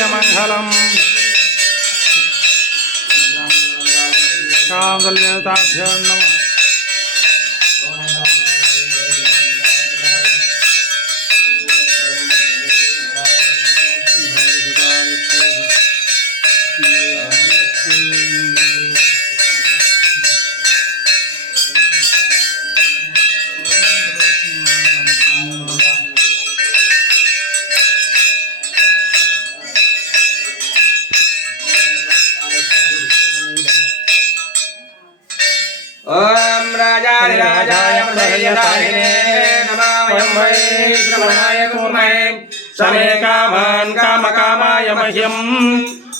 रामाय मङ्गलम् नमः ॐ राजाय राजाय प्रदयदाहिने नमामयं श्रवणाय कुर्महे समे कामान् कामकामाय मह्यं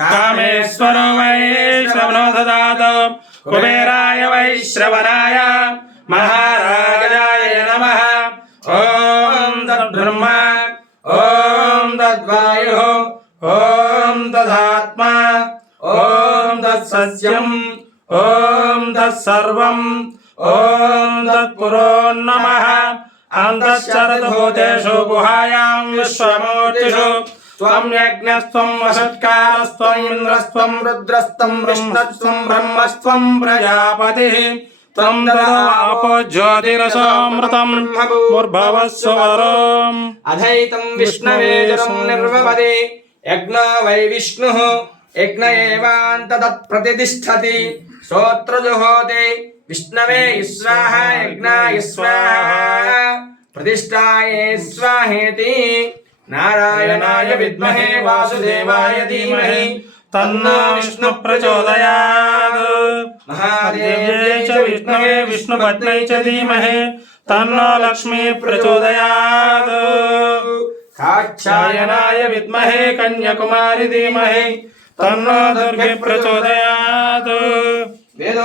कामेश्वरो वै श्रवणो ददात कुबेराय वै श्रवणाय। महाराजाय नमः। ॐ तद्ब्रह्म। ॐ तद्वायुः। ॐ तदात्मा। ॐ तत्सस्यम् ॐ तत्सर्वम् ॐ तत्पुरो नमः। अन्तश्चरद्भूतेषु गुहायां विश्वमूर्तिषु। त्वं यज्ञस्त्वं वसत्कारस्त्वम् इन्द्रस्त्वं रुद्रस्त्वं विष्णुस्त्वं ब्रह्मस्त्वं प्रजापतिः। त्वं ददापो ज्योतिरसामृतं मुर्भवस्वरम् अधैतं यज्ञो वै विष्णुः। यज्ञ एवान्ततत्प्रतिष्ठति श्रोत्रजुहोते विष्णवे स्वाहा, यज्ञाय स्वाहा, प्रतिष्ठाये स्वाहेति, नारायणाय विद्महे वासुदेवाय धीमहि, तन्नो विष्णु प्रचोदयात्। महादेव्यै च विष्णवे, विष्णुपत्न्यै च धीमहि, तन्नो लक्ष्मी प्रचोदयात्। काक्षायनाय विद्महे कन्याकुमारि धीमहि, तन्नो दुर्गे प्रचोदयात्।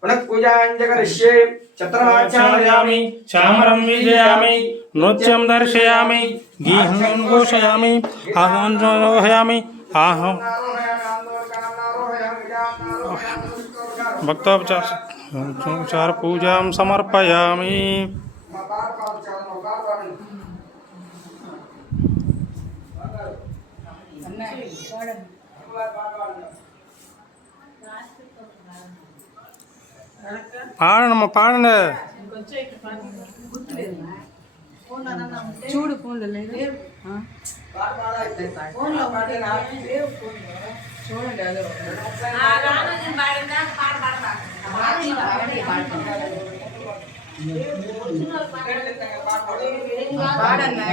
पुनः पूजां च करिष्ये चत्रमाचारयामि चामरं वीजयामि नृत्यं दर्शयामि गीहं घोषयामि आहं रोहयामि भक्तोपचार पूजां समर्पयामि। పాడండి పాడండి చూడు ఫోన్లో లేదు ఆ? చూడండి అదే పాడన్నా పాడండి